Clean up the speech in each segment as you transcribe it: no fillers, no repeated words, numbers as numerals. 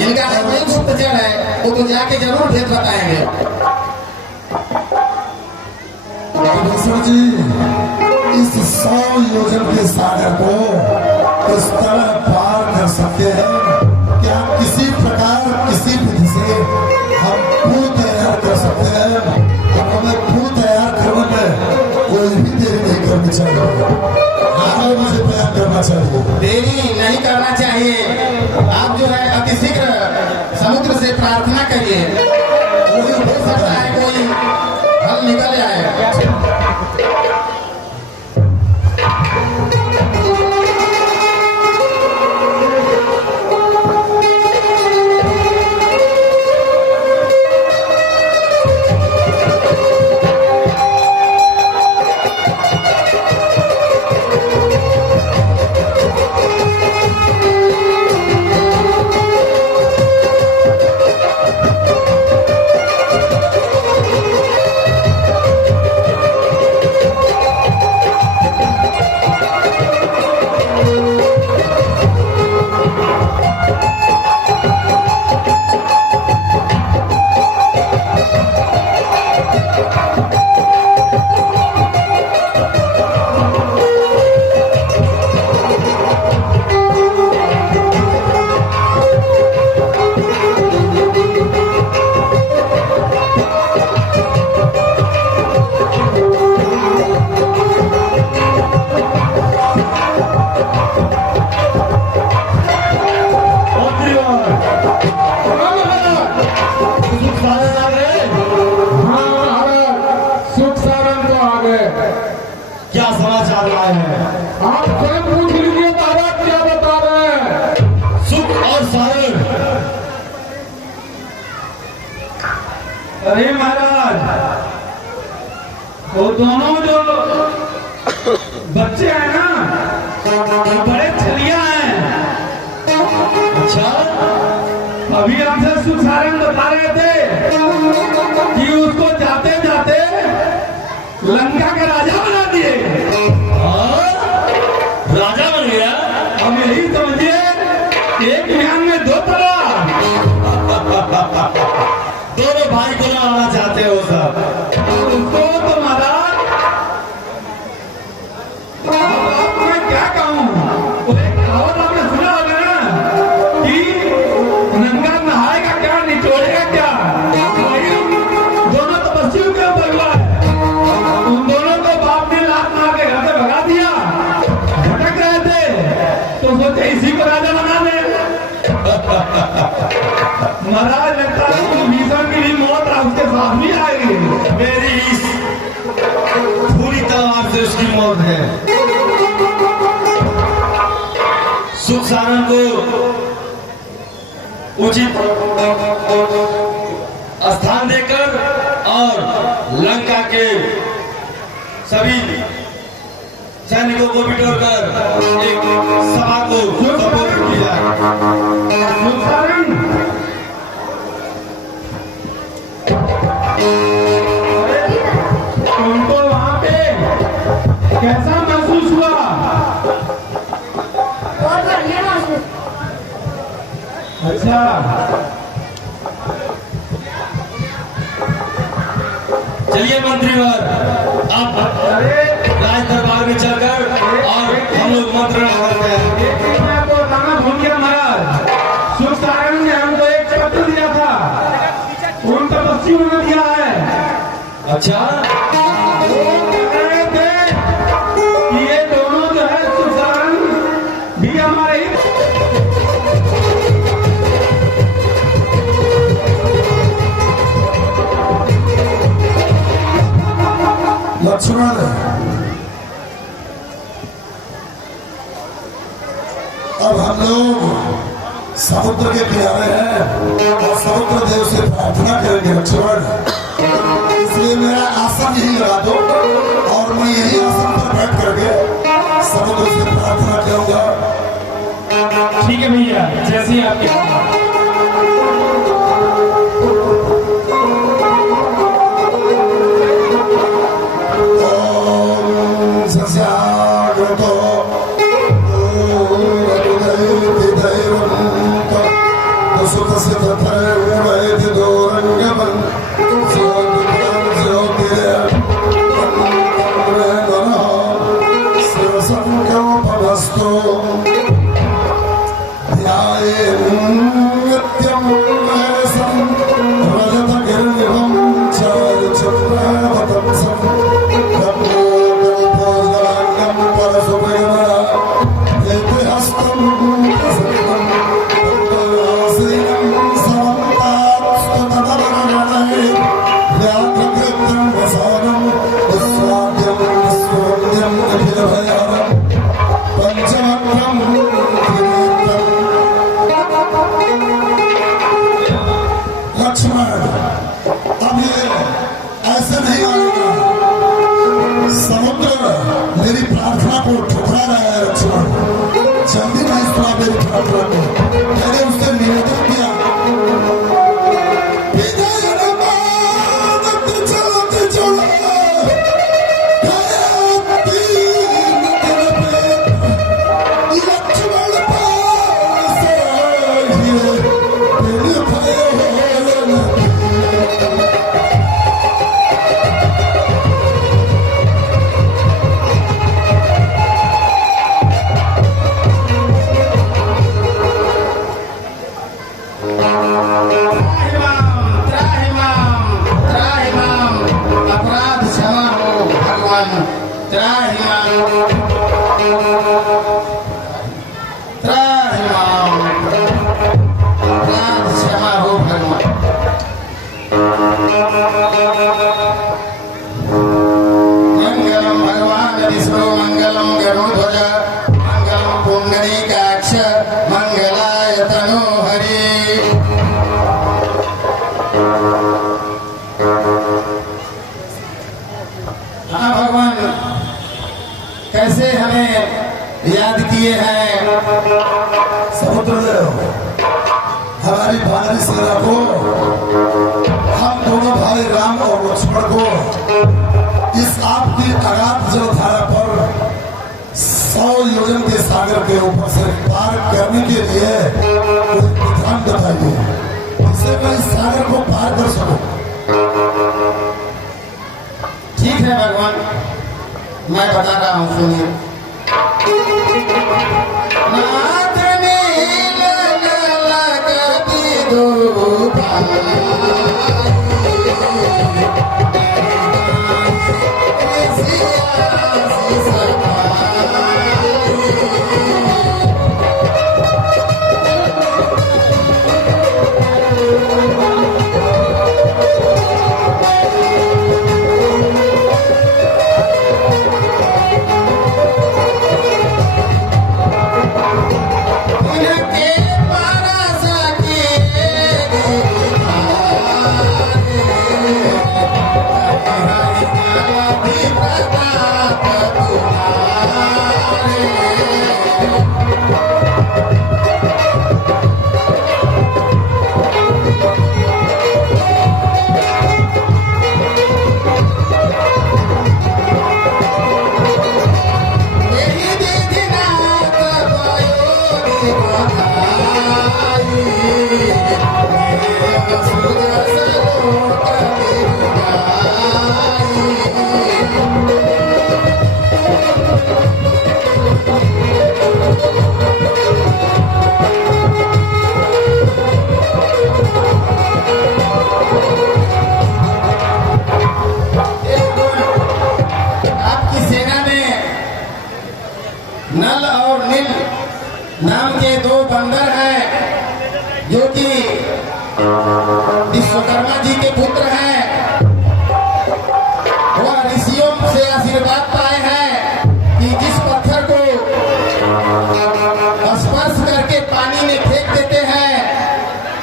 जिनका में गुप्तचर है वो तो जाके जरूर भेद बताएंगे। जी इस 100 योजन के सागर को इस तरह पार कर सकते हैं क्या किसी प्रकार किसी विधि से हम पुल तैयार कर सकते हैं। हमें पुल तैयार करने में कोई भी देरी नहीं करनी चाहिए, आगे मुझे प्रयास करना चाहिए। देरी नहीं करना चाहिए। आप जो है अतिशीघ्र समुद्र से प्रार्थना करिए, कोई हो सकता है कोई हल निकल जाए। क्या समाचार लाए हैं? आप स्वयं पूछ लीजिए तारा क्या बता रहे हैं। सुख और सारण। अरे महाराज वो दोनों जो बच्चे हैं ना बड़े छलिया हैं। अच्छा अभी हमसे सुख सारण बता रहे थे कि उसको जाते जाते लंका का राजा बना दिए। राजा बन गया। हम यही समझिए एक म्यान में 2 तलवार। दोनों भाई को लाना चाहते हो सब। उसको तो महाराज अब मैं क्या कहूँ, वो एक कहावत आपने सुना होगा ना कि नंगा नहाएगा क्या निचोड़ेगा क्या। दोनों तपस्वियों के ऊपर हुआ है। उन दोनों को बाप ने लात मार के घर से भगा दिया। भटक रहे थे तो सोचे इसी को राजा बना दे। महाराज लगता है कि भीषण की भी मौत उसके साथ भी आएगी। मेरी इस पूरी तलवार से उसकी मौत है। सुख सारण को उचित स्थान देकर और लंका के सभी सैनिकों को बिटोरकर एक सभा को संबोधित किया। सुख सारण तुमको वहां पे कैसा महसूस हुआ? बहुत बढ़िया महसूस। अच्छा चलिए मंत्रीवर आप राज दरबार में चलकर और हम लोग मंत्रण करते हैं। एक चीज मैं आपको बताना भूल गया महाराज। सुख सारण ने हमको एक पत्र दिया था, उन तपस्वियों ने दिया है। अच्छा वो कह रहे थे कि ये दोनों जो है सुख सारण भी हमारे ही। लक्ष्मण अब हम लोग समुद्र के किनारे हैं और समुद्र देव से प्रार्थना करेंगे लक्ष्मण। इसलिए मेरा आसन यही लगा दो और मैं यही आसन पर बैठ करके समुद्र से प्रार्थना करूंगा। ठीक है भैया, जैसे ही आपके कैसे हमें याद किए हैं समुद्रदेव, हमारी भारी सेना को, हम दोनों भाई राम और लक्ष्मण को इस आपकी अगाध जलधारा पर 100 योजन के सागर के ऊपर से पार करने के लिए कोई विधान बताइए, जिससे मैं इस सागर को पार कर सकूं। ठीक है भगवान, मैं बता रहा हूँ, सुनिए। नाथ नील लगती नल और नील नाम के 2 बंदर हैं, जो कि विश्वकर्मा जी के पुत्र हैं। वह ऋषियों से आशीर्वाद पाए हैं कि जिस पत्थर को स्पर्श करके पानी में फेंक देते हैं,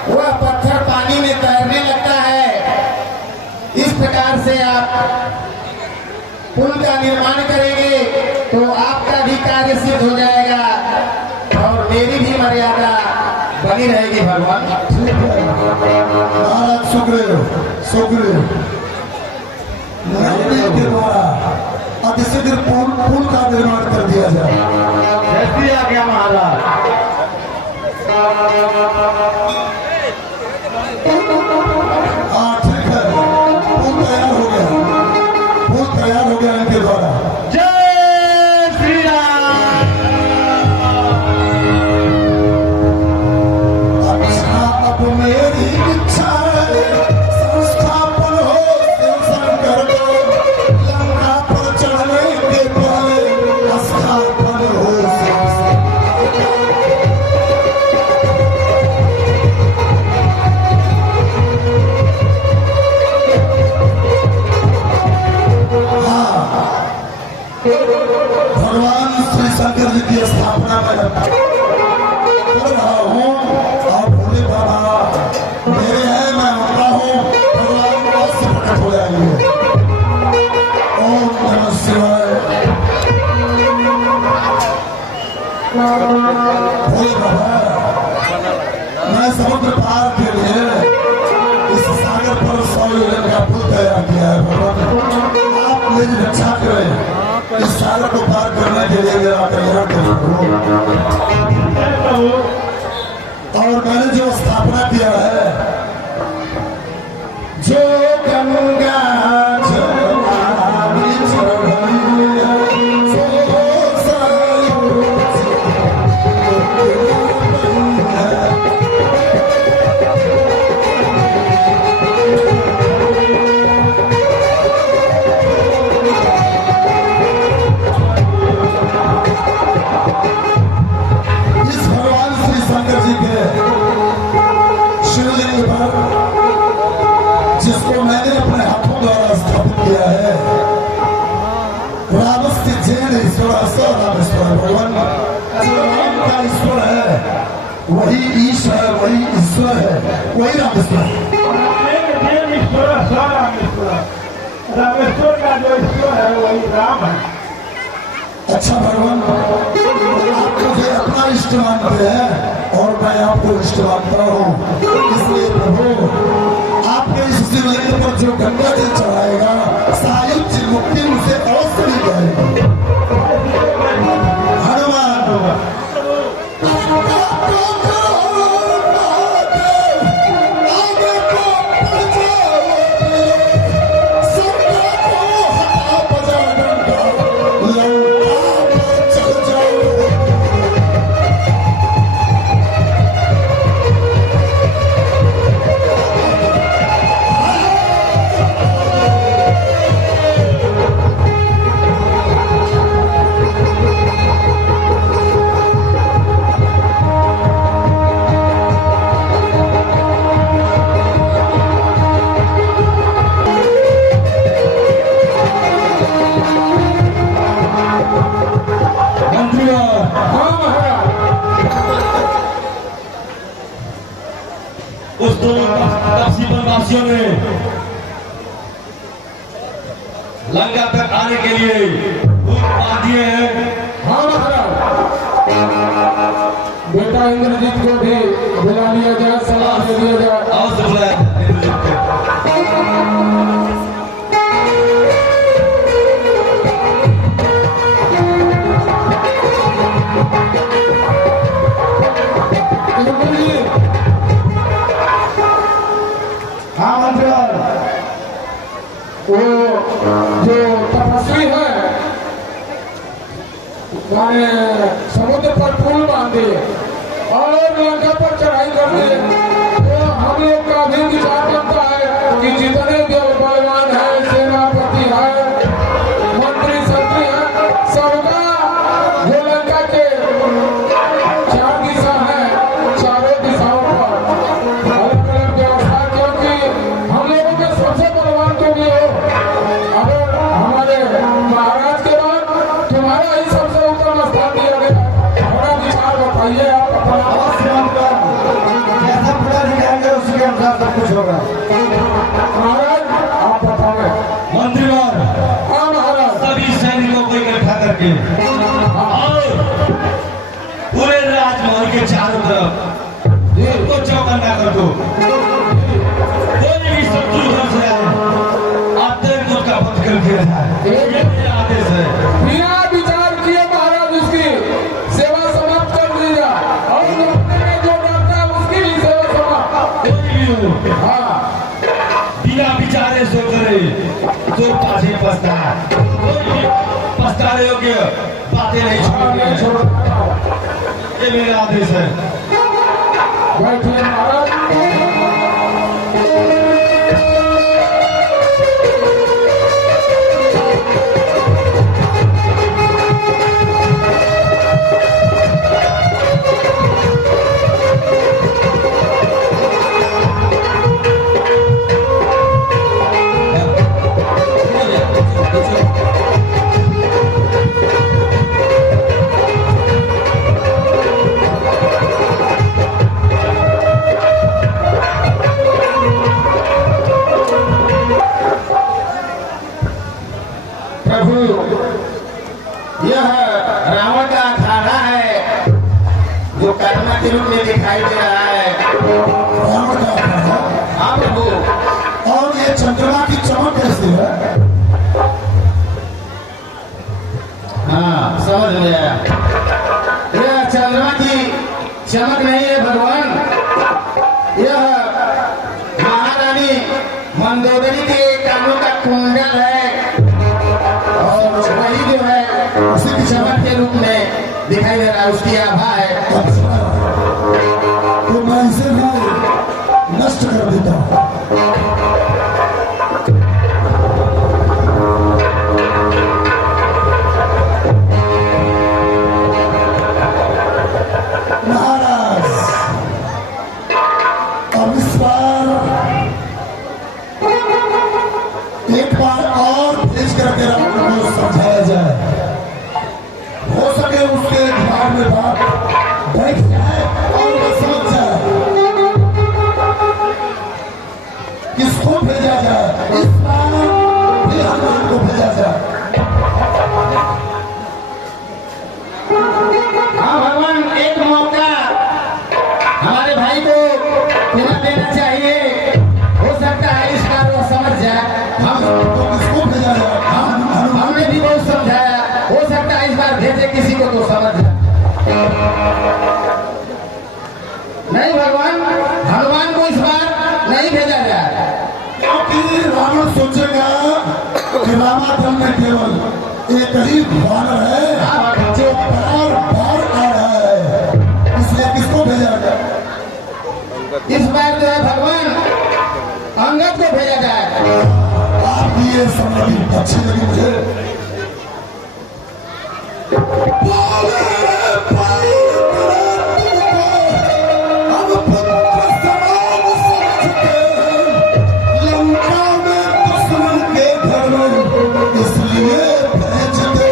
वह पत्थर पानी में तैरने लगता है। इस प्रकार से आप पुल का निर्माण करेंगे तो आपका भी कार्य सिद्ध हो जाएगा और मेरी भी मर्यादा बनी रहेगी भगवान। ठीक है महाराज, सुग्रीव नदी के द्वारा अतिशीघ्र पुल का निर्माण कर दिया जाए। जैसी आ गया महाराज। के लिए मेरा कल्याण करो प्रभु। और मैंने जो स्थापना किया है, जो गंगा जमुना चढ़ैया सो इस भगवान श्री शंकर जी के शिवलिंग पर, जिसको मैंने अपने हाथों द्वारा स्थापित किया है, रामस्य जैन ईश्वर स रामेश्वर, भगवान जो राम का ईश्वर है वही ईश है, वही ईश्वर है, वही रामेश्वर है। ईश्वर रामेश्वर, रामेश्वर का जो ईश्वर है वही राम है। अच्छा भगवान, आप मुझे अपना इष्ट मानते हैं और मैं आपको इष्ट मानता हूँ, इसलिए प्रभु आपके इस शिवलिंग पर जो गंगा जल चढ़ाएगा, सायुज्य मुक्ति उसे अवश्य मिल जाएगी। हनुमान उस दोनों तपसी बनवासियों ने लंका तक आने के लिए भूत बांध दिए हैं। हाँ महाराज, बेटा इंद्रजीत को भी बुला लिया जाए, सलाह दे दिया जाए। अवश्य बुलाया इंद्रजीत को। हाँ मंत्री, वो जो तपस्वी है माने समुद्र पर पुल बांध दिए और लंका पर चढ़ाई कर दिए, तो हम लोग का भी विचार बनता है कि जितने देव बलवान है, सेनापति है, मंत्री संत्री है, सबका वो लंका के चार दिशा है, चारों दिशाओं पर अलग अलग व्यवस्था, क्योंकि हम लोगों में सबसे बलवान तो भी हो। अगर हमारे महाराज के बाद तुम्हारा ही सबसे उत्तम स्थान दिया गया, हमारा विचार बताइए आप अपना। जैसा पूरा दिखाएंगे उसके अनुसार सब कुछ होगा। महाराज आप बताएं। मंत्रीवर हाँ महाराज। सभी सैनिकों को इकट्ठा करके और पूरे राजमहल के चारों तरफ को चौकन्ना कर दो। कोई भी शत्रु घर से आए आतंक का वध करके रहा है, ये मेरा आदेश है। बिना विचार किए महाराज उसकी सेवा समाप्त कर दी जाए और लौटने में जो डरता है उसकी ही सेवा समाप्त। कोई भी हो हाँ बिना विचारे सो करे तो पाछे पछता है। कोई भी पछताने योग्य बातें नहीं हाँ, छोड़नी नहीं है। छोड़ना। ये मेरा आदेश है। बैठिए महाराज। के रूप में दिखाई दे रहा है। रावण का अपराध। हाँ प्रभु। और ये चंद्रमा की चमक कैसी है? हाँ समझ में यह महारानी मंदोदरी के कानों का कुंडल है और वही जो है उसी की चमक के रूप में दिखाई दे रहा है, उसकी आभा है। अच्छा, तो मैं इसे भी नष्ट कर देता हूँ। महाराज, अब इस बार एक बार और भेज करके रावण को समझाया जाए, हो सके उसके दिमाग में बात बैठ जाए और वो समझ जाए। किसको भेजा जाए? इस बार भी हनुमान को भेजा जाए। हाँ भगवान, एक मौका हमारे भाई को बिना देना चाहिए, हो सकता है इस बार वो समझ जाए। हम तो किसको भेजा जाए? हमने भी बहुत समझाया, हो सकता है इस बार भेजे किसी को तो समझ जाए। नहीं भगवान, हनुमान को इस बार नहीं भेजा जाए, क्योंकि रावण सोचेगा कि रामाधन में केवल एक ही वानर है जो बार बार आ रहा है, इसलिए किसको भेजा जाए? इस बार जो है भगवान अंगद को भेजा जाए। आपकी ये समझ अच्छी लगी मुझे। अब पुत्र समान समझते हैं, लंका में दुश्मन के घर में, इसलिए भेजते।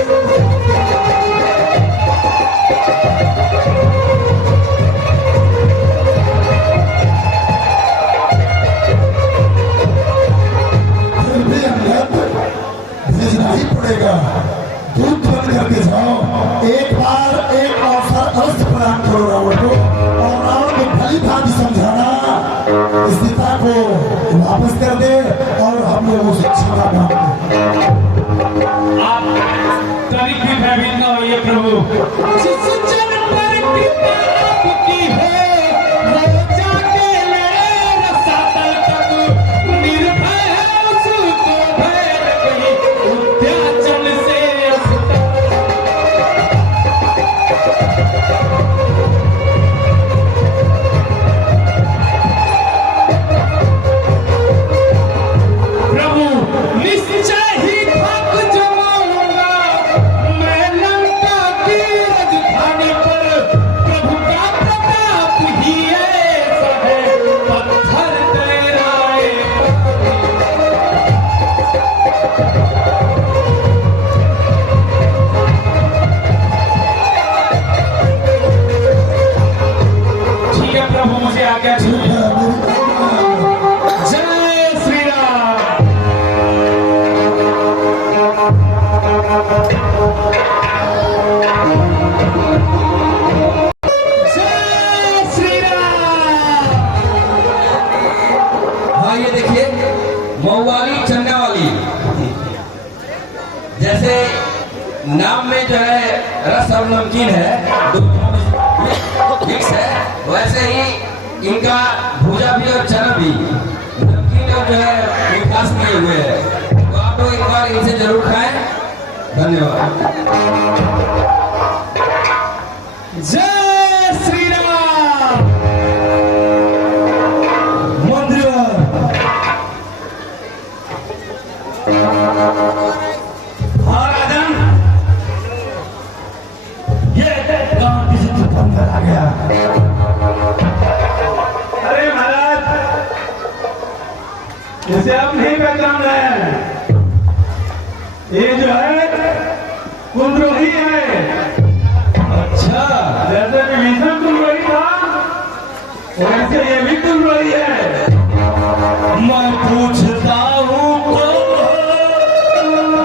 फिर भी अंगद भेजना ही पड़ेगा। दूध बन करके जाओ, एक बार एक अवसर अवश्य प्रदान करो रावण को, और रावण को भली भांति समझाना, सीता को वापस कर दे और हम लोग उसे क्षमा मांगते। आप तनिक भी भयभीत न होइए प्रभु। जिस जन पर कृपा आपकी है, वो जाके लड़े रसातल तक, निर्भय है उसको भय न कहीं, विंध्याचल से असुता। प्रभु निश्चय ही थक जमाऊंगा मैं लंका की राजधानी पर, प्रभु का प्रताप ही ऐसा है, पत्थर डराए। ठीक है प्रभु, मुझे आज्ञा दीजिए। जय श्री राम। जय श्री राम। हाँ ये देखिए, मऊवाली चंदा वाली, जैसे नाम में जो है रस और नमकीन है, मिक्स है, वैसे ही इनका भूजा भी और चना भी नमकीन और जो है मिठास किए हुए है। तो आप लोग एक बार इनसे जरूर खाएं। धन्यवाद। जय श्री राम। मंदिर हाँ राजन, ये गांव किसी तूफान में आ गया। अरे महाराज, इसे आप नहीं पहचान रहे हैं, ये जो है कुलद्रोही है। अच्छा, जैसे विभीषण कुलद्रोही था, वैसे ये भी कुलद्रोही है। मैं पूछता हूँ तो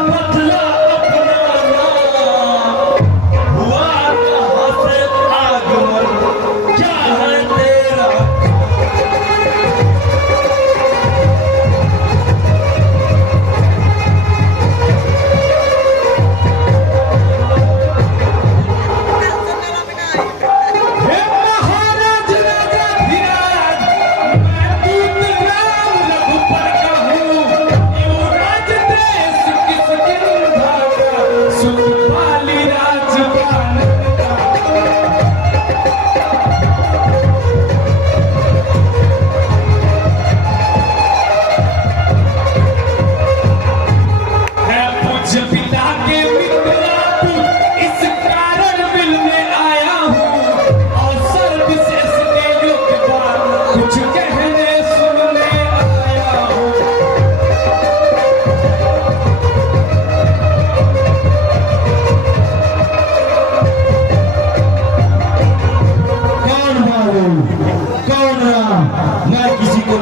बदला अपना नाम, हुआ कहाँ से आगमन, क्या है तेरा? हे महाराज राजा धीराज,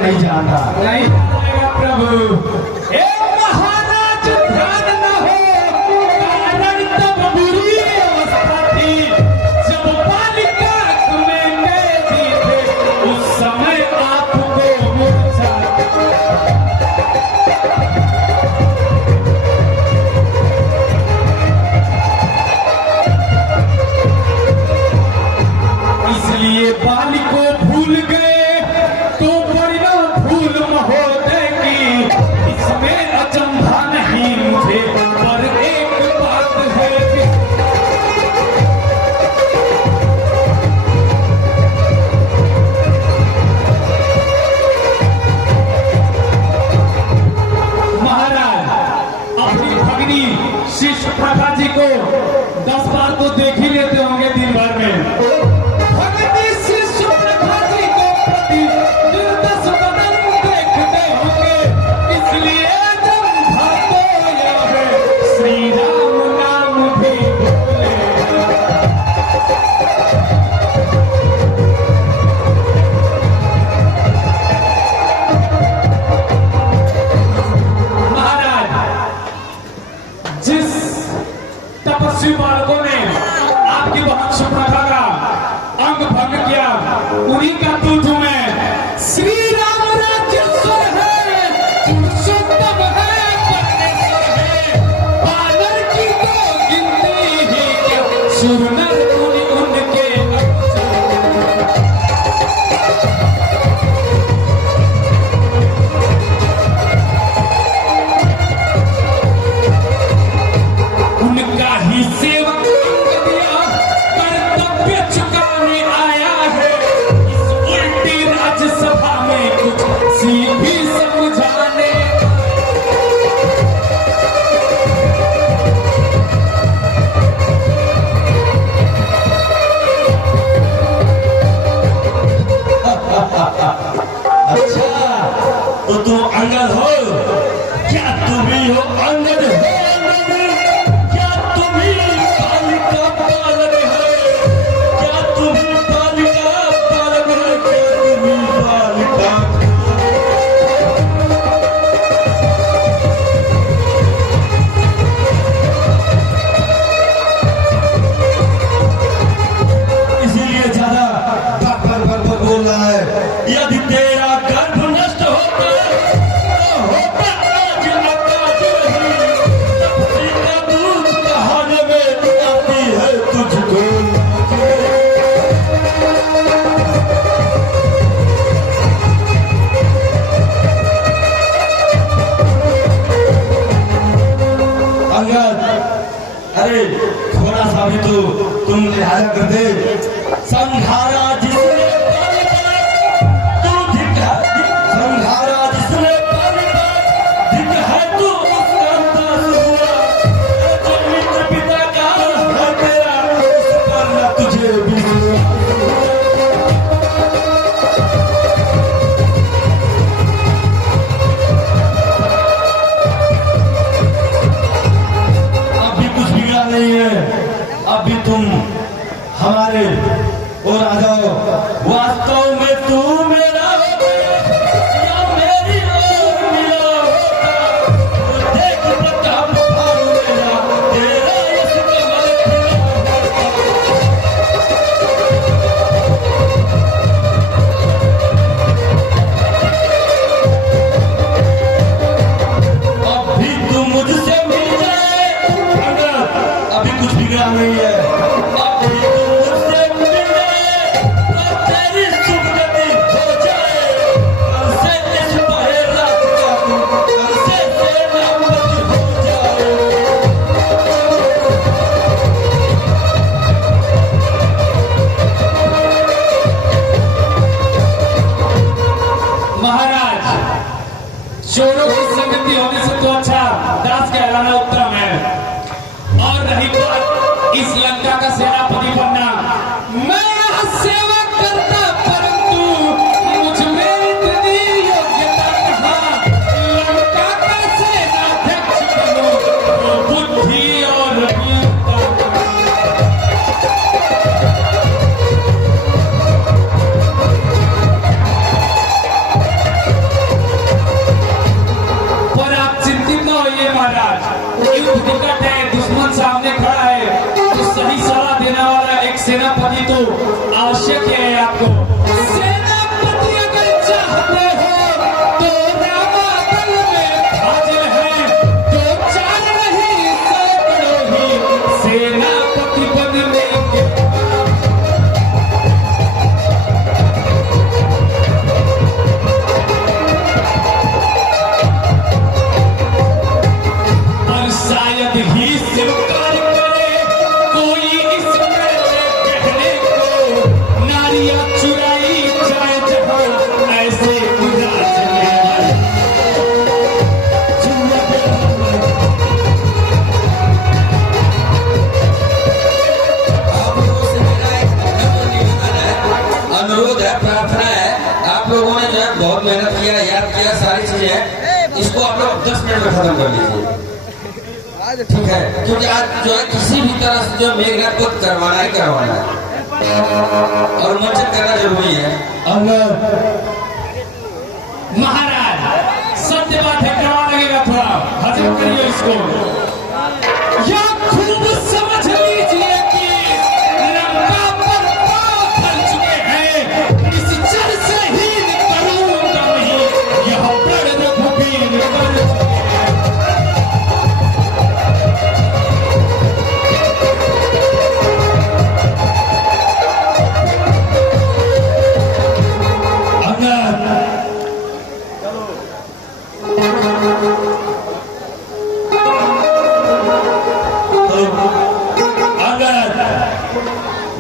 नहीं जानता। नहीं जानेगा प्रभु। ए महाराज ध्यान न हो, कारण तब बुरी अवस्था थी जब बालिका तुम्हें कैदी थे, उस समय आपको मूर्छा। इसलिए बाली को भूल गए तो परिणाम भूल महोदय की, इसमें अचंभा नहीं मुझे, पर एक बात है कि महाराज अपनी भगिनी शिष्य प्रभा जी को 10 बार तो देख ही लेते होंगे दिन भर में। भगनी शिष्य प्रभा जी को प्रति दिन 10 कदम देखते होंगे, इसलिए जंभा तो यह है श्री राम नाम भी बोले। महाराज जिस तपस्वी बालकों ने आपकी बहन सुप्रभा का अंग भंग किया, उन्हीं का तुझ में श्री राम राज्येश्वर है, पुरुषोत्तम है, परमेश्वर है, बानर की तो गिनती ही क्या, सुरनर मुनि उनके उनका ही सेवक अंग दिया, कर्तव्य चुकाने आया है, इस उल्टी राज्यसभा में कुछ सीधी समझाने। अच्छा तो तुम अंगद हो? क्या तुम ही हो अंगद? हो अंगद? क्या तुम ही बालिका पालक है? क्या तुम ही बालिका पालक है? क्या तुम ही बालिका? इसीलिए ज्यादा भर बोल रहा है। यदि तेरा गर्भ नष्ट होता तो होता आज न काज रही, तपसी का दूध कहाने में आती है तुझको। अंगद, अरे थोड़ा सा भी तो तुम लिहाजा कर दे। संघारा जिसने पालिका, तू संघारा जिसने पालिका, धिक है तू उसका दास हुआ। जो मित्र पिता का है तेरा, उस पर न तुझे विश्वास। अभी कुछ बिगड़ा नहीं है, अभी तुम हमारे और आ जाओ। वास्तव में तू मेरा होगा या मेरी और मेरा होगा, तो देख प्रताप भाव मेरा, तेरा यश कमल खिला होगा। अभी तू मुझसे मिल जाए अंगद, अभी कुछ बिगड़ा नहीं है। अभी तू मुझसे मिल जाए और तेरी सुगति हो जाए। कल से इस बाहे रात का तू, कल से सेनापति हो जाए। महाराज चोरों की संगति होने से तो अच्छा दास कहलाना उत्तम है। और रही बात इस लंका का सेनापति बनना, मैं यहाँ सेवा करता, परंतु मुझ में इतनी योग्यता कहाँ, लंका का सेनाध्यक्ष बनूं, तो बुद्धि और वीरता। बहुत मेहनत किया, याद किया, सारी चीजें हैं, इसको आप लोग 10 मिनट में खत्म कर लीजिए, ठीक है? क्योंकि आज जो है किसी भी तरह से जो मेघनाथ को करवाना ही करवाना है और मंचन करना जरूरी है। महाराज सत्य बात है, करवा लगेगा, थोड़ा हजम करिए इसको। या खूब समझ लीजिए कि लंका पर पाँव खल चुके हैं, इस जल से ही निकलूंगा नहीं, यह बड़ रघुवीर कर चुके हैं।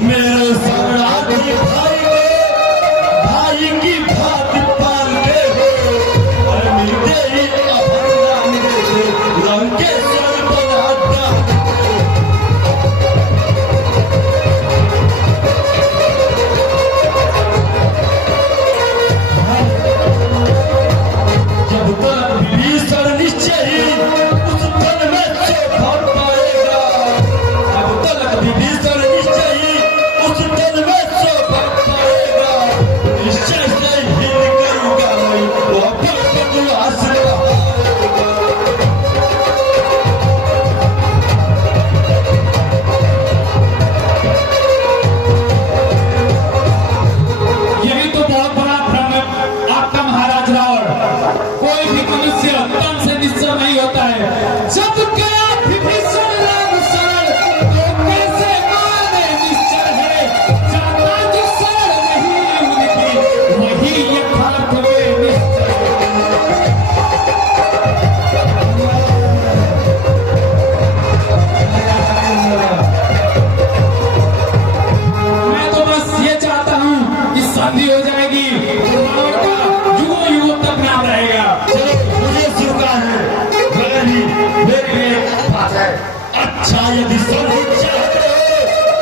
मेरे शरणार्थी भाई ने भाई की भांति पालते हो और मिलते ही अपना मिलते लंकेश्वर बनाता। जब तक विभीषण निश्चय उस पल में भर पाएगा, जब तक विभीषण निश्चय उस पल में भर पाएगा, निश्चय से ही निकलूंगा मैं, वह पल पगुआ से यही तो बहुत बड़ा भ्रम है आपका महाराज रावण। कोई भी मनुष्य तन से निश्चय नहीं होता है। जब गया विभीषण राम शरण, तो कैसे माने निश्चय है, जाता जो शरण नहीं उनकी, वही यथार्थ में निश्चय है। मैं तो बस ये चाहता हूँ कि संधि हो जाएगी, रावण का युगों युगों तक नाम रहेगा। चलो मुझे स्वीकार है, मगर ही मेरे लिए बात है। अच्छा यदि संधि चाहते हो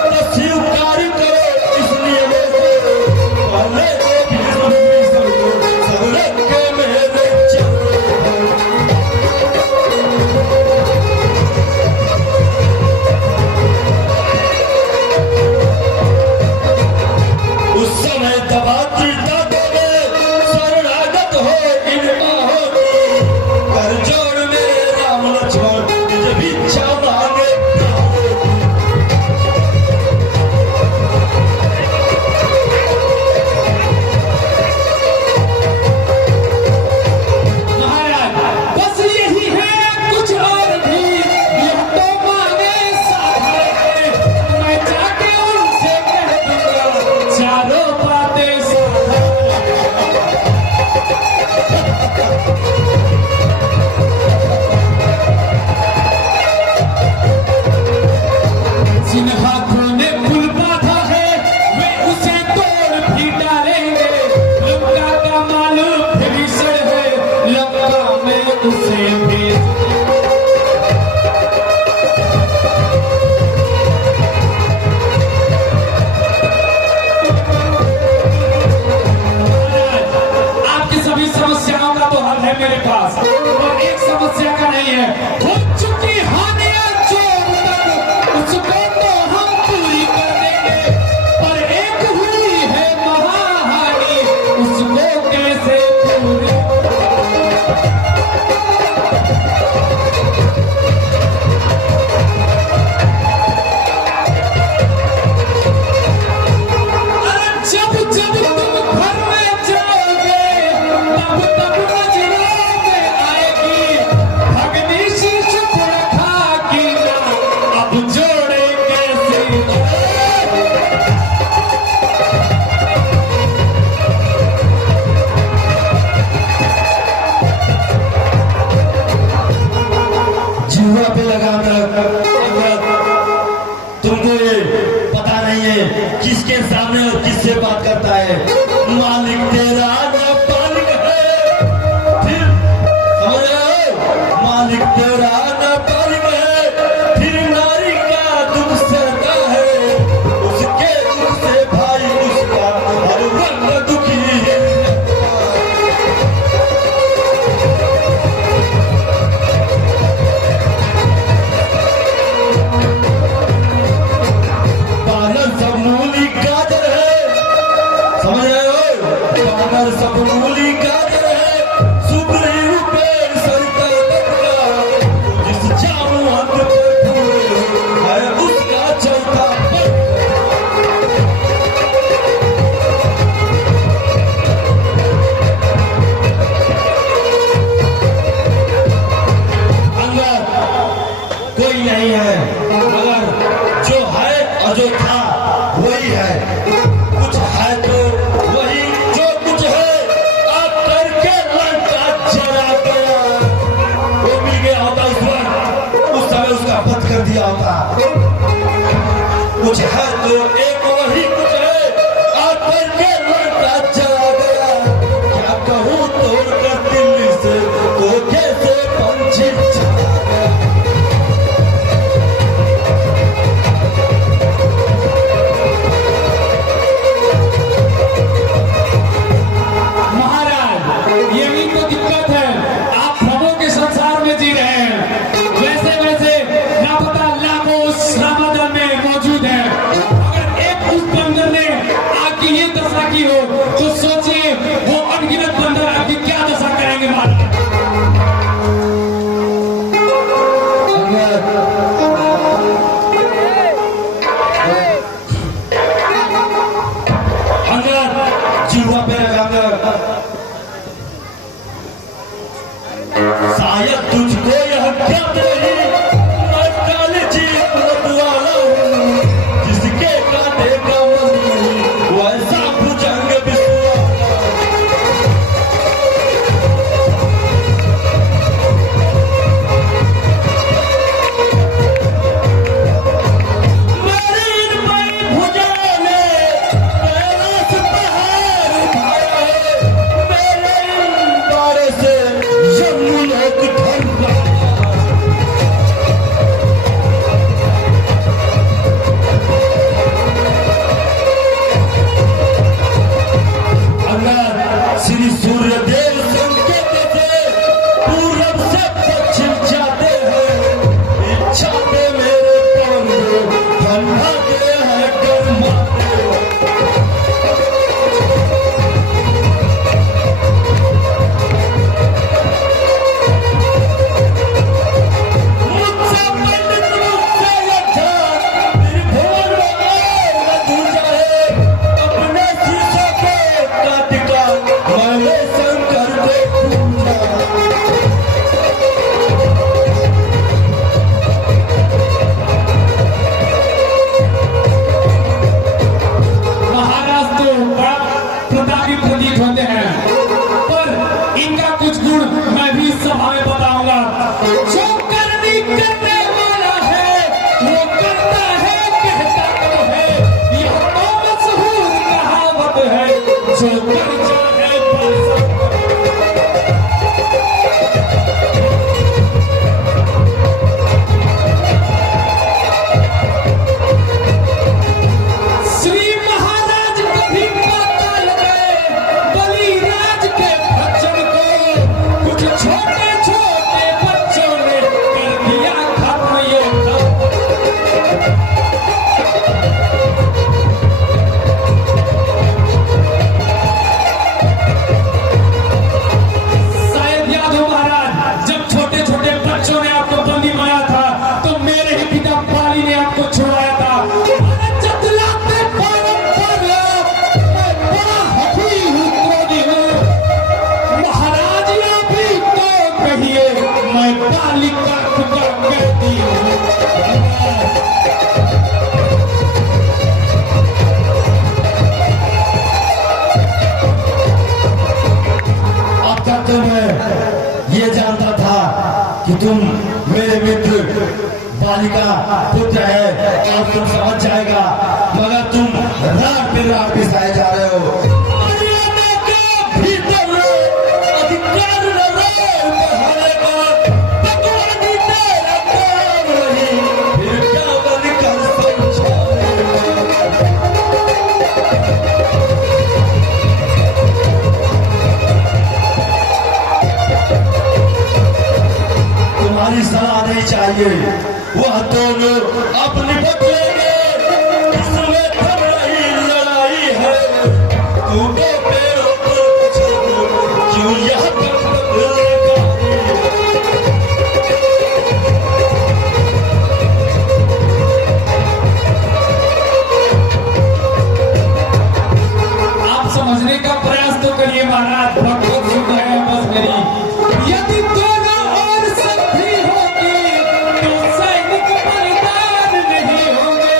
तो स्वीकार करो, इसलिए पहले सगले के मेरे चलो। उस समय दबाती दादों में शरणागत हो इन बाहों की, कर जोड़ मेरे राम लक्ष्मण निज भिक्षा मांगे। महाराज बस यही है, कुछ और भी यह तो मांगे साधे, मैं जाके उनसे कह दूंगा चारों बातें साधे। जिन हाथों ने पुल बांधा है वे उसे तोड़ भी डालेंगे, लंका का मालूम विभीषण है, लंका में उसे भेज। आपकी सभी समस्याओं का तो हल है मेरे पास, और एक समस्या का नहीं है। हो चुकी हानियां जोड़ कर उसको तो हम पूरी कर देंगे, पर एक हुई है महाहानि, उसको कैसे पूरी। अरे जब जब तुम घर में जाओगे, तब तब नजरों में आएगी भगनी शीश कुछ है तो एक वही कुछ है, आकर के लड़का चला गया। क्या कहूँ तोड़ कर दिल्ली से धोखे से पंछी चला गया। महाराज यही तो दिक्कत है, आप भ्रमों के संसार में जी रहे हैं। वैसे वैसे लापता लाखों उस रामादल में मौजूद है। अगर एक उस बंदर ने आपकी ये दशा की हो तो सोचिए वो अनगिनत बंदर आपकी क्या दशा करेंगे महाराज। जीवा पे लगाकर शायद तुझको यह ज्ञात नहीं, मैं काली जी वाला हूँ, जिसके कांटे का मन नहीं वैसा भुजंग विश्वास। मेरी इन बड़ी भुजाओं ने कैलाश पहाड़ उठाया है, मेरे इन बारे से यमलोक ढल गया। अगर श्री सूर्यदेव संकेत से पूरब से पश्चिम जाते हैं, इच्छा पे मेरे पवन ठंडा के है गर्माते। मुझसे पंडित मुझसे यज्ञ त्रिभुवन और न दूजा है, अपने शीशों के काटिका मैंने शंकर को पूजा। महाराज तो बड़ा प्रतापी प्रतीत होते हैं, पर इनका कुछ गुण मैं भी सभा में बताऊंगा। जो करनी करने वाला है वो करता है, कहता तो है, यह तो मशहूर कहावत है, जो कर जाए पैसा। श्री महाराज कभी पाताल गए बलिराज के भजन को, कुछ छोटे छोटे बच्चों ने कर दिया खत्म ये सब। शायद याद हो महाराज, जब छोटे छोटे बच्चों ने आपको बंदी बनाया था तो मेरे ही पिता बाली ने आपको छुड़ाया था। अरे जतलाते पावन पर मैं बड़ा हठी हूँ, क्रोधी हूँ। महाराज या भी तो कहिए मैं बाली का टुकड़ा कहती हूँ। अब तक तो मैं ये जानता था कि तुम मेरे मित्र बालिका पुत्र है और तुम समझ जाएगा, मगर तुम रात पे रात पिसाए जा रहे हो। मर्यादा के भीतर अधिकार न रहे कहने का, भगवानी तेरा काम नहीं, फिर क्या बनकर समझाएगा। तुम्हारी सलाह नहीं चाहिए, वह दोनों अपनी बदलेंगे, इसमें थम रही लड़ाई है। टूटे पेड़ों पर क्यों यह आप समझने का प्रयास तो करिए महाराज, भगवत सुख है बस मेरी। यदि दोनों और संधि होगी तो सैनिक बलिदान नहीं होंगे।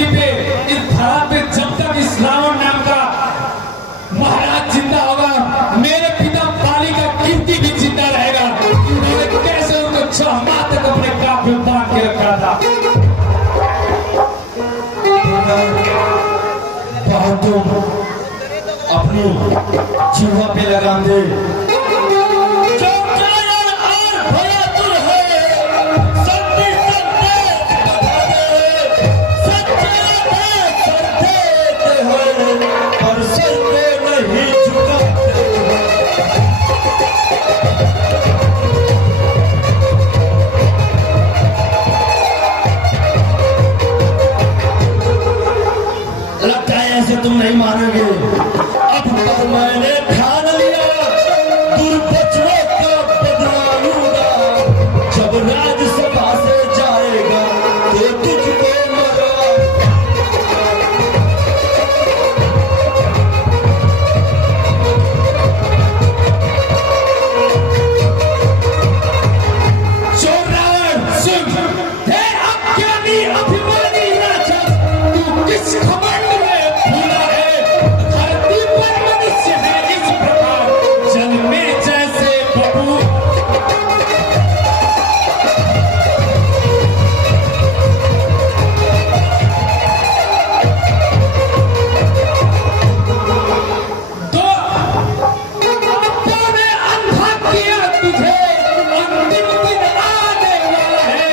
धरती पे, इस धरा पे जब तक इस रावण नाम का महाराज जिंदा होगा, मेरे पिता पाली का कीर्ति भी जिंदा रहेगा। उन्होंने कैसे उनको 6 माह तक अपने काबू में बांध के रखा था। बहुत तुम अपनी जीवा पे लगाम दे। जो कायर और भयातुर है, सत्य संदेश बता दे। सच्चे सर देते हैं, पर सर पे नहीं झुकाते। लगता है ऐसे तुम नहीं मानोगे। अब पर मैंने ठान लिया, दुर्बचनों का बदला लूंगा। जब राज्यसभा से जाएगा तो तुझको मरवा। जो रावण सुन, हे अज्ञानी अभिमानी राजा, तू किस घमंड में भूला है? धरती पर मनुष्य है इस प्रकार, जल में जैसे बबू। तो आपने अंधा किया तुझे, अंतिम दिन आने वाला है।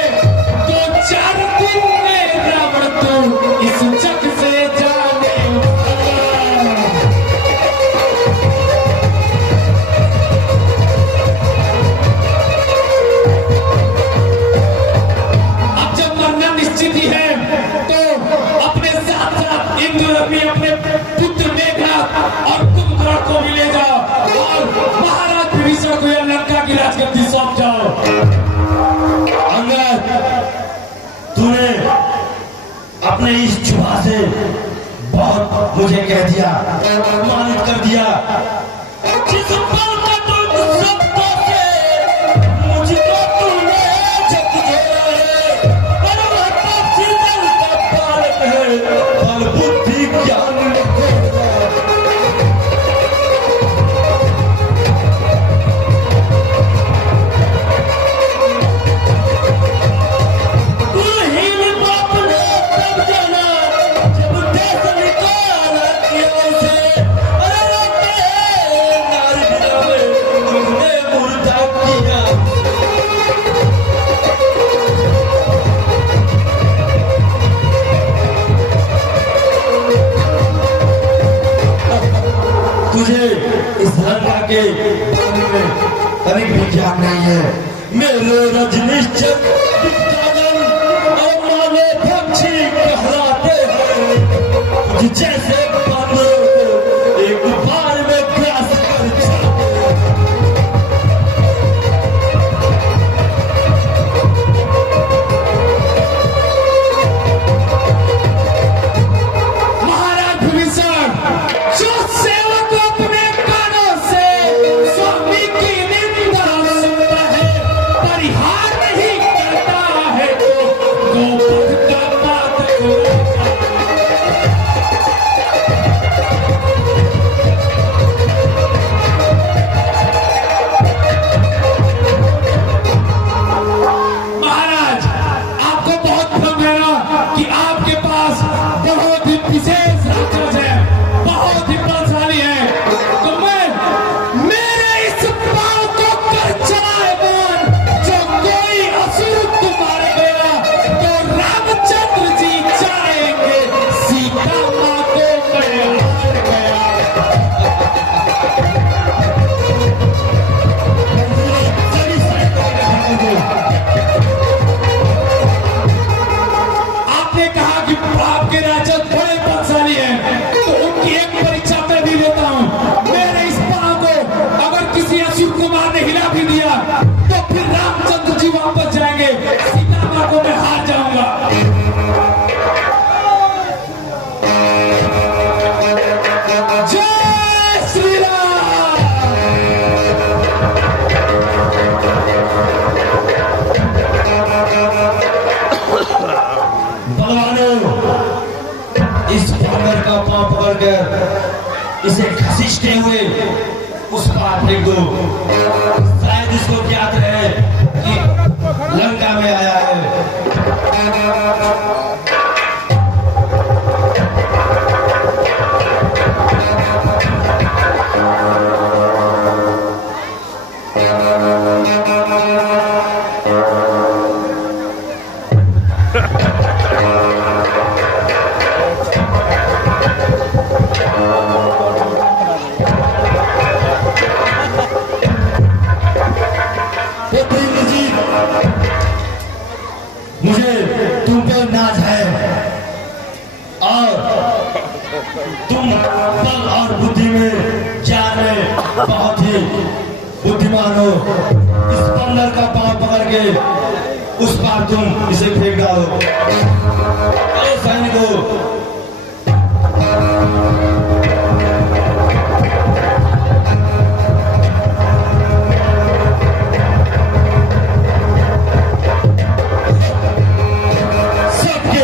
2-4 दिन में रावण तू इस जग से जाने वाला। अब जब मरना निश्चित ही है, तो अपने साथ साथ इंद्ररथी, अपने पुत्र मेघनाद और कुंभकर्ण को भी ले जाओ और महाराज विभीषण को यह लंका की राजगद्दी सौंप जाओ। अंगद, तूने अपने इस जुबा से बहुत मुझे कह दिया, अपमानित कर दिया। जिस पल का तुम शब्दों से मुझको तूने झकझोरा है, पर वह तो जीवन का बालक है, बल बुद्धि ज्ञान में खोया। दुल्हीन बाप ने तब जाना, जब देश निकाला किया उसे। अरे रोते हैं नारी बिना में, तुमने मुर्दा किया। तुझे इस लंका के बारे में तनिक भी ज्ञान नहीं है। मेरे रजनीश्वर विज्ञानन और मानव पक्षी कहलाते हैं, कि जैसे बांदरों को एक बार में ग्रास कर जाते हैं। महाराज विभीषण, जो सेवक अपने कानों से स्वामी की निंदा सुनता है, परिहार नहीं करता है, तो गोपद का पात्र को इसे घसीटते हुए उस पार फेंक दो। शायद इसको ज्ञात रहे कि लंका में आया है। मुझे तुम पे नाज है और तुम बल और बुद्धि में ज्ञान में बहुत ही बुद्धिमान हो। इस बंदर का पांव पकड़ के उस पार तुम इसे फेंक डालो। सैनिकों,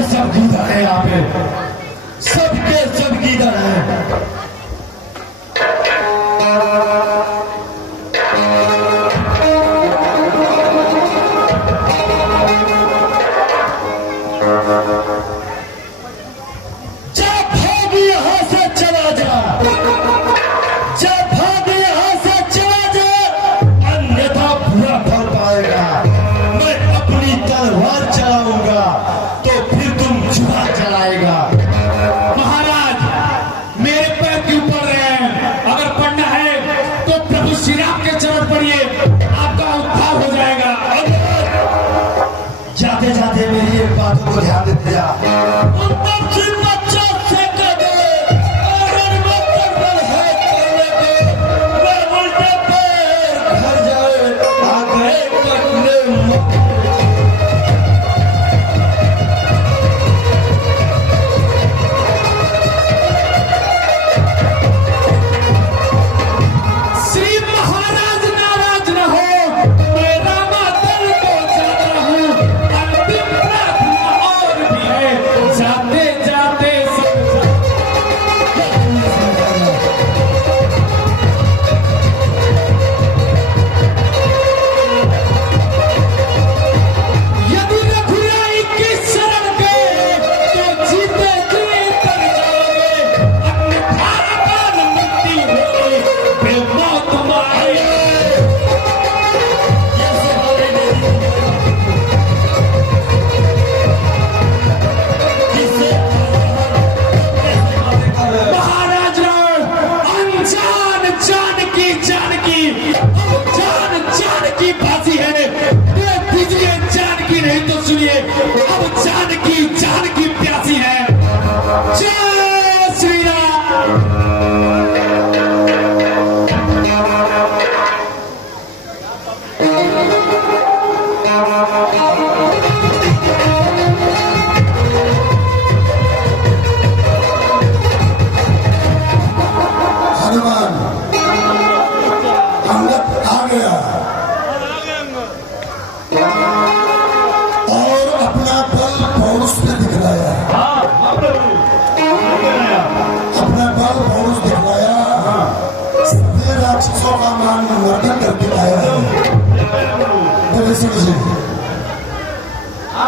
सब गीदड़ है यहाँ पे, सबके सब गीदड़ है। जब भाग यहाँ से चला जा, जब भाग यहाँ से चला जा, अन्यथा बुरा फल पाएगा। मैं अपनी तलवार चलाऊंगा तो फिर तुम जुआ चलाएगा। महाराज मेरे पैर क्यों पड़ रहे हैं? अगर पढ़ना है तो प्रभु श्री राम के चरण पढ़िए, आपका उद्धार हो जाएगा। जाते जाते मेरी एक बात को ध्यान देते जा।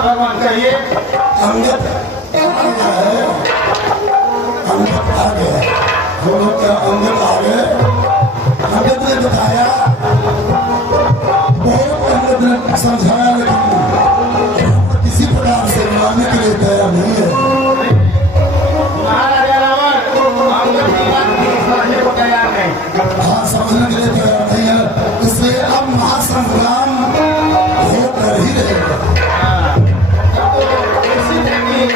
भगवान कहिए। अंगद आ गया, हम लोग का अंगद आ गए। अंगद ने बताया, बहुत अंगद ने समझाया, लेकिन किसी प्रकार से मानने के लिए तैयार नहीं है। महाराजा रावण अंगद की बात समझने को तैयार नहीं। हाँ, समझने के लिए तैयार नहीं है। इसलिए अब महासंग्राम होकर ही रहेगा।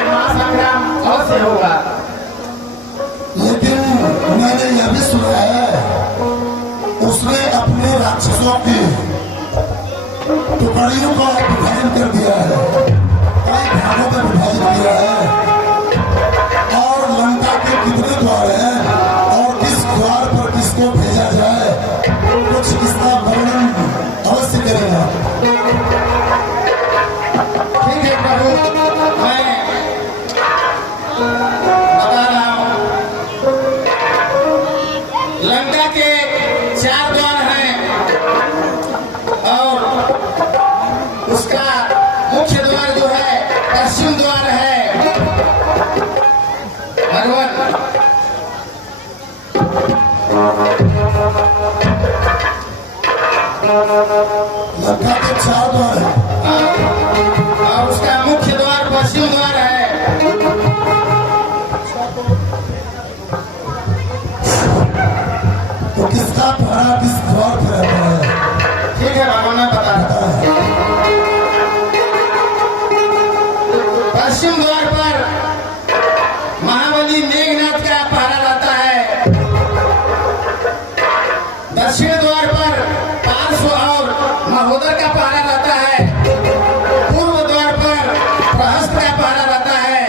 महासंग्राम अवश्य होगा। लेकिन मैंने यह भी सुना है, उसने अपने राक्षसों की टुकड़ियों का विभाजन कर दिया है, कई भागों में विभाजित किया है। और लंका के कितने द्वार हैं और किस द्वार पर किसको भेजा जाए, कुछ इसका वर्णन अवश्य करेगा। ठीक है प्रभु, मैं बता रहा हूँ। लंका के 4 द्वार है। और उसका मुख्य द्वार पश्चिम द्वार है। तो किसका पहरा किस द्वार पर रहता है? ठीक है बाबा, मैं बता रहा हूं। पश्चिम द्वार पर महाबली मेघनाथ का पहरा रहता है। दक्षिण द्वार पर पार्श्व और महोदर का पहरा रहता है। पूर्व द्वार पर प्रहस्त का पहरा रहता है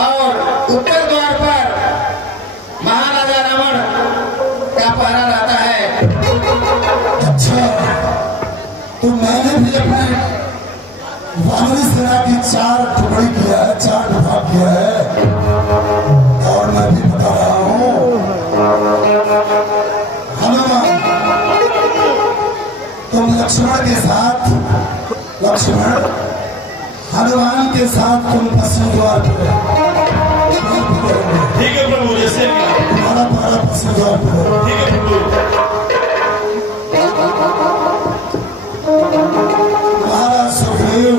और उत्तर द्वार पर महाराजा रावण का पहरा रहता है। अच्छा, तो मैंने भी अपने वानरी सेना की 4 टुकड़ी किया है, 4 विभाग किया है। और मैं भी बता रहा हूं, हनुमान तुम लक्ष्मण के साथ, लक्ष्मण हनुमान के साथ तुम पश्चिम द्वार पर ठीक है प्रभु, जैसे तुम्हारा पहरा पश्चिम द्वार पर। ठीक है प्रभु। महाराज सुखदेव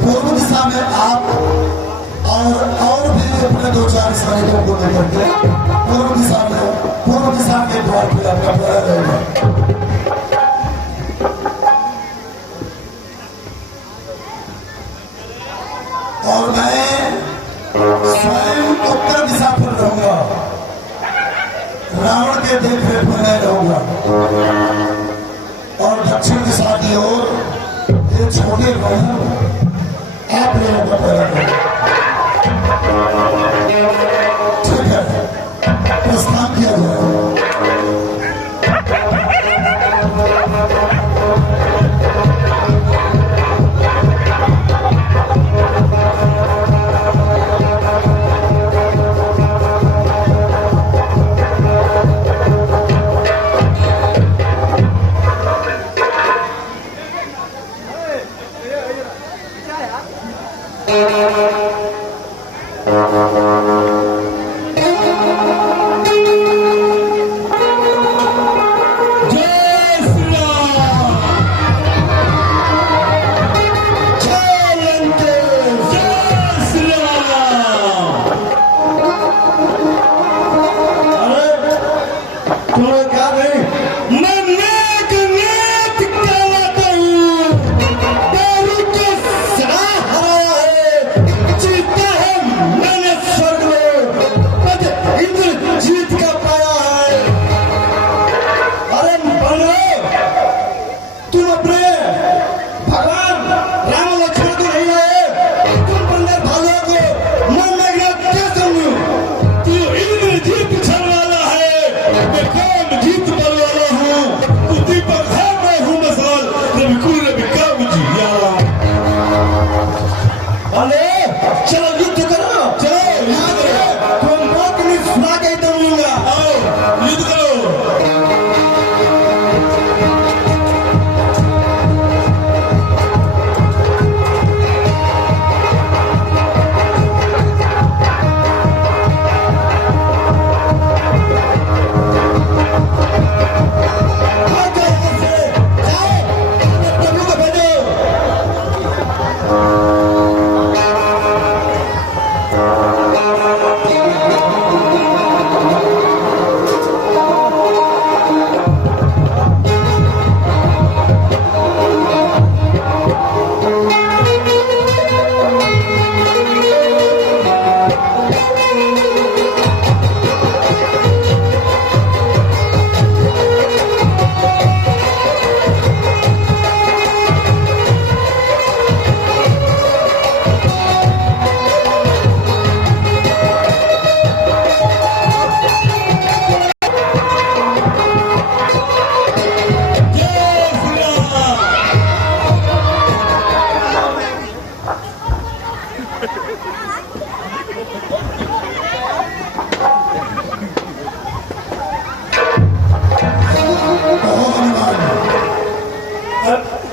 पूर्व दिशा में आप और भी अपने 2-4 सैनिकों को लेकर के पूर्व दिशा के द्वार पर आपका पहरा रहेगा। और मैं स्वयं उत्तर दिशा पर रहूंगा, रावण के देख रेख में नहीं रहूंगा। और दक्षिण दिशा की ओर ये छोटे भाई आप लोगों का पहरा रहेगा। ठीक है, प्रस्थान किया जाए।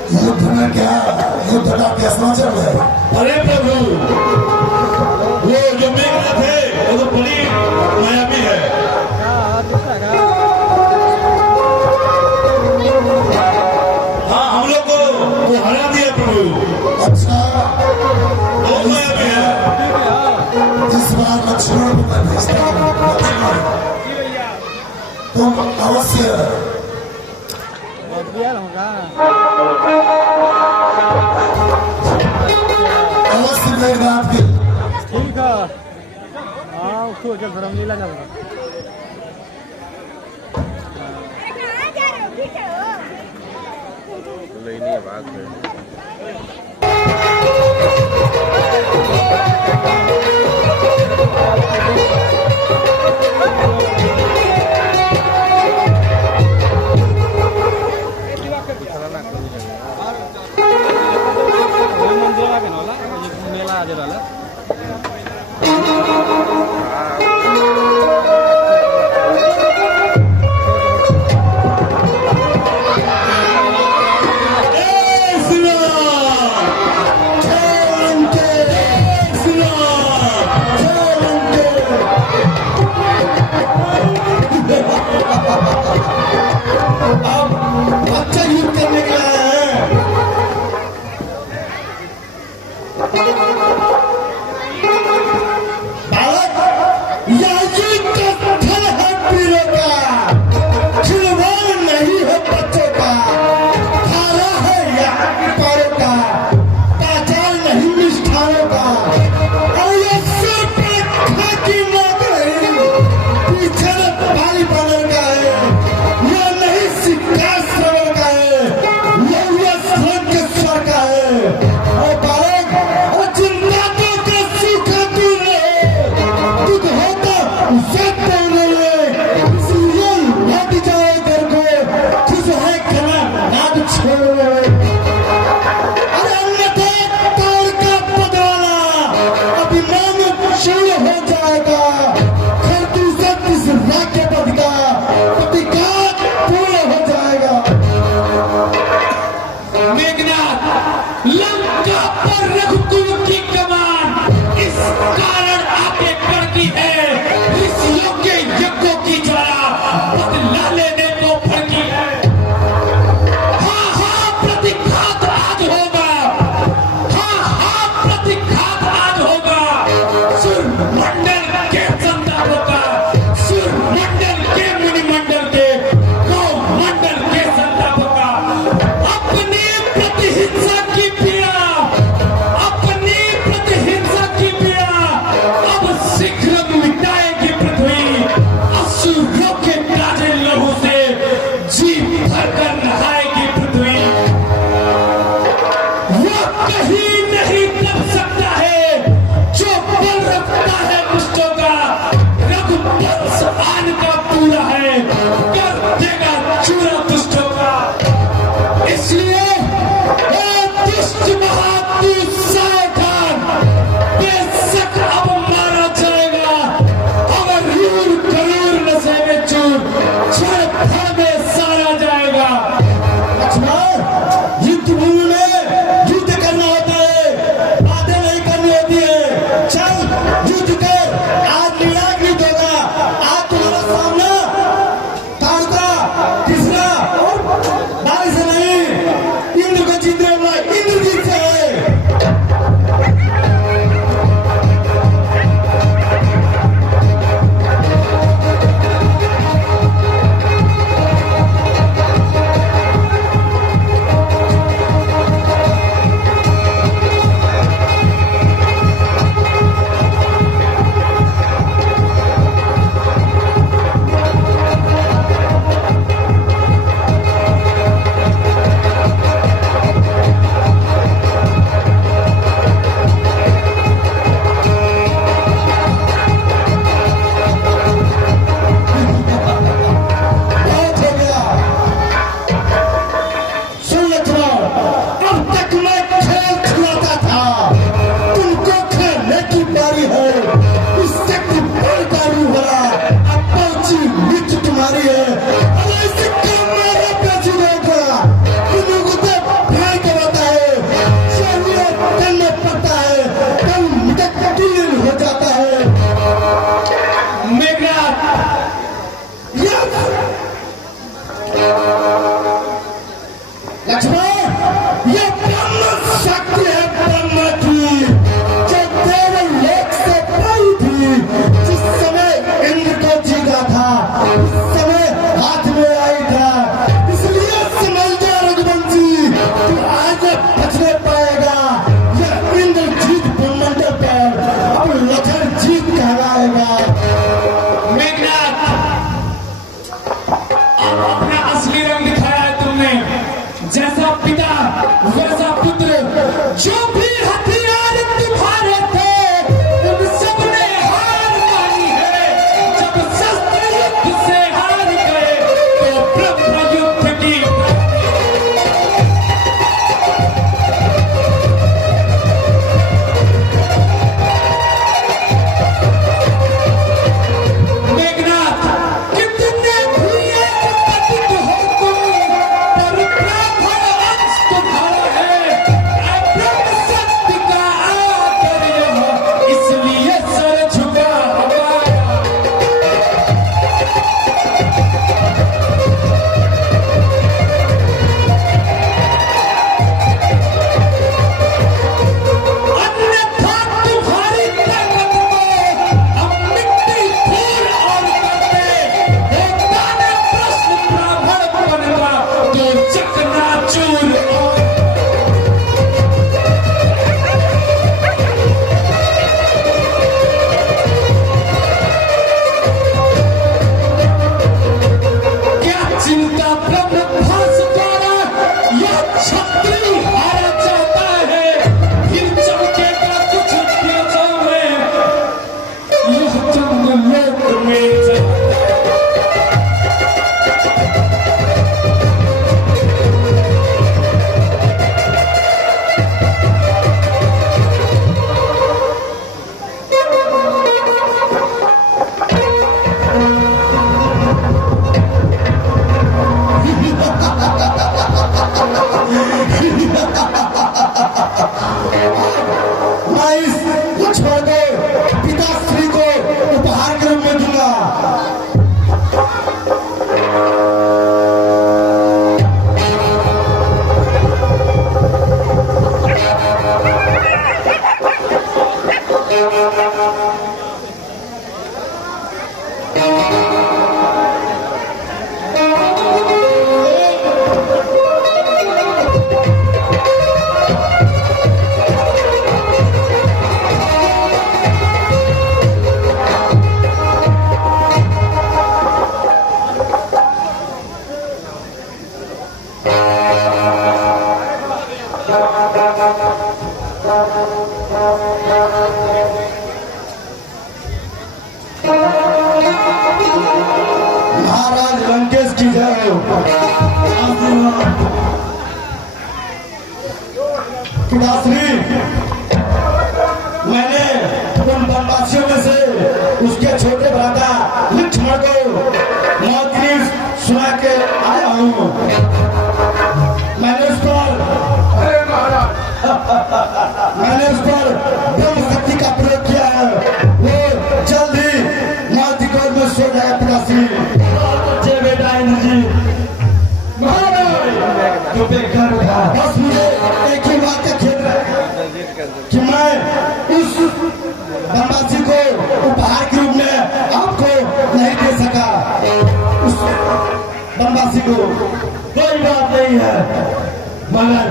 युद्ध में क्या युद्ध का क्या समाचार है? अरे प्रभु, वो जो मेघनाथ है वो तो बड़ी मायावी है। अवश्य अवश्य मेघनाथ की ठीक है। हाँ उसको चल धर्मलीला चल रहा मेला आ रहा बच्चा युद्ध करने के लिए बालक यह युद्ध का फल है पीरों का, खिलवाड़ नहीं है बच्चों का, हारा है यह पारों का, पाचार नहीं मिष्ठानों का, और यह सिर्फ खाकी मौत नहीं, पीछे पाली बनर का है, यह नहीं सिक्का श्रवण का है, यह श्रम के स्वर का है, और बालक और चिंता तो का सुख दूर रहे, दुख होता उसे तो नहीं है, इसलिए लौट जाओ घर को, खुश है खाना नाद छोड़ो। अरे अन्यथा तौर का बदलाना अभिमान क्षीण हो जाएगा, खरदूषण इस राज्य पद का प्रतिघात पूर्ण हो जाएगा। मेघनाथ, लंका पर रघुकुल की कमान इस कारण आगे बढ़ती है, ऋषियों के यज्ञों की ज्वाला बदला लेने को भड़की है। हाँ हाँ प्रतिघात आज होगा, हाँ प्रतिघात आज होगा, सुरमंडल के संतापों का, सुरमंडल के मुनिमंडल के, गौमंडल के संतापों का, अपनी प्रतिहिंसा की पीड़ा, अपनी प्रतिहिंसा की पीड़ा अब शीघ्र मिटाएगी पृथ्वी, असुरों के ताजे लहू से जी भरकर नहाएगी पृथ्वी। वो कहीं नहीं दब सकता है जो बल रखता है दुष्टों का, रघुवंश आन का पूरा है, कर देगा चूरा दुष्टों का। इसलिए ए दुष्ट महादूत सावधान, बेशक अब मारा जाएगा, अगर यूर करूर नशे में चूर, क्षण भर में सारा जाएगा। लक्ष्मण, युद्ध भूमि में युद्ध करना होता है, बातें नहीं करनी होती है। चल युद्ध कर, आज निर्णायक युद्ध होगा, आज तुम्हारा सामना ताड़का, तीसरा और बारी से नहीं, इंद्र को जीतने वाला इंद्रजीत से है। बहुत हो गया। सुन लक्ष्मण, अब तक मैं खेल खिलाता था, तुमको खेलने की बारी है, इससे की बड़कारी भरा, अब पहुंची मृत्यु तुम्हारी है। अरे इसे क्यों मेरे पे जुड़ेगा, तुमको तो भय कराता है, चलिए करना पड़ता है, कल मुतक्किल हो जाता है। मेघनाथ, लक्ष्मण, ये ब्रह्म शक्ति है, ब्रह्म की, जो देवलोक से आई थी, जिस समय इंद्र को जीता था, उस समय हाथ में अब अपना असली रंग दिखाया है तुमने। जैसा पिता वैसा पुत्र, जो भी हथियार तुम्हारे थे उन सब ने हार मानी है। जब शस्त्र युद्ध से हार गए तो ब्रह्म युद्ध की मेघनाथ कि तुमने भी एक पतित हो तुम, पर ब्राह्मण अंश तुम्हारा है। ब्रह्म सत्य का आकर यह, इसलिए सर झुका हमारा। अन्यथा तुम्हारी ताकत को हम मिट्टी धूल और करते। होता न प्रश्न ब्राह्मण बनना तो चकनाचूर और क्या चिंता ब्रह्मभास द्वारा यह क्षत्रिय हारा जाता है। फिर चमकेगा कुछ दिनों में यह चंद्र लोक में जाता है। मैं इस लक्ष्मण को पिताश्री को उपहार के रूप में दूंगा। महाराज लंकेश की जय हो। पिताश्री, मैंने उन वनवासियों में से उसके छोटे भ्राता लक्ष्मण को मौत की न्यूज़ सुना के आया हूँ। मैंने उस पर ब्रह्म शक्ति का प्रयोग किया है। वो जल्द ही मौत की गोद में सो जाएगा। पिताश्री, जय बेटा इंद्र जी, जो बेकार था, बस मुझे एक ही बात का खेद है कि मैं उस वनवासी को उपहार के रूप में आपको नहीं दे सका। उस वनवासी को कोई बात नहीं है, मगर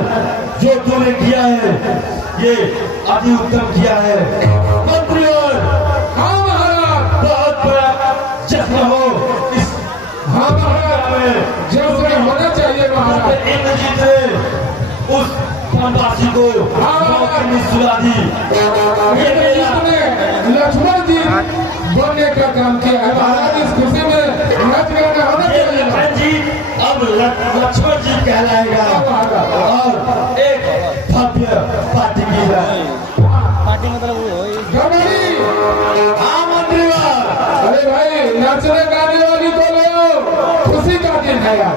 जो तूने किया है ये अति उत्तम किया है। मंत्री और हाँ महाराज, बहुत बड़ा जश्न हो इस हाँ महाराज, में जैसे होना चाहिए महाराज। इंद्रजीत ने उस वनवासी को मौत की सुला दी। ये मेरा लक्ष्मण जी बनने का काम किया है महाराज। इस खुशी में नाच गाना होना ये चाहिए। लखन जी अब लक्ष्मण जी कहलाएगा और एक भव्य पार्टी की है। पार्टी मतलब वो है गवाही, हाँ मंत्री, अरे भाई नाचने गाने वाली को लो, खुशी का दिन है यार।